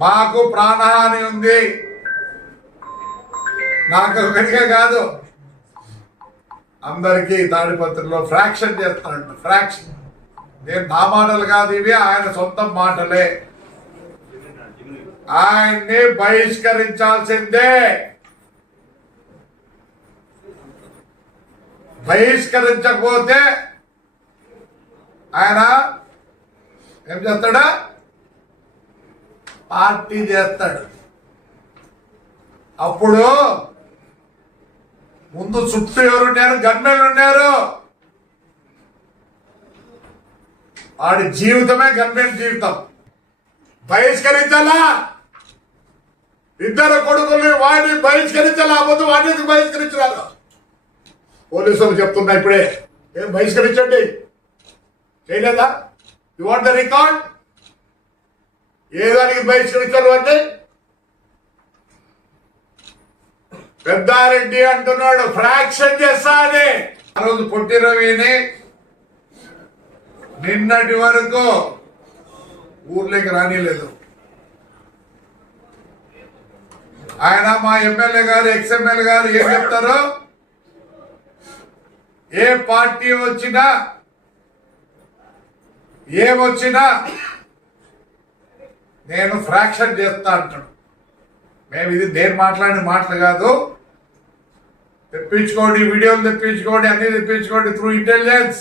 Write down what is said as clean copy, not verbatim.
మాకు ప్రాణహాని ఉంది. నాకు ఒకటిగా కాదు, అందరికీ తాడిపత్రిలో ఫ్రాక్షన్ చేస్తానంట. ఫ్రాక్షన్ నేను నా మాటలు కాదు, ఇవి ఆయన సొంత మాటలే. ఆయన్ని బహిష్కరించాల్సిందే. బహిష్కరించకపోతే ఆయన ఏం చేస్తాడా? పార్టీ చేస్తాడు. అప్పుడు ముందు చుట్టూ ఎవరున్నారు? గన్మెన్లు ఉన్నారు. వాడి జీవితమే గన్మెన్ జీవితం. బహిష్కరించాలా? ఇద్దరు కొడుకుల్ని వాడిని బహిష్కరించాలా? ముందు వాడిని బహిష్కరించాలి. పోలీసులు చెప్తున్నా ఇప్పుడే, ఏం బహిష్కరించండి. చేయలేదా? You want the record? ఏ దానికి బహిష్కరించారు అంటే? పెద్దారెడ్డి అంటున్నాడు ఫ్రాక్షన్ చేస్తా అని. ఆ రోజు పొట్టి రవిని నిన్నటి వరకు ఊర్లోకి రానిలేదు. ఆయన మా ఎమ్మెల్యే గారు, ఎక్స్ఎమ్మెల్యే గారు ఏం చెప్తారు? ఏ పార్టీ వచ్చినా ఏమొచ్చినా నేను ఫ్రాక్షన్ చేస్తా అంటాడు. మేము ఇది నేను మాట్లాడిన మాటలు కాదు. తెప్పించుకోండి, వీడియోలు తెప్పించుకోండి, అన్ని తెప్పించుకోండి త్రూ ఇంటెలిజెన్స్.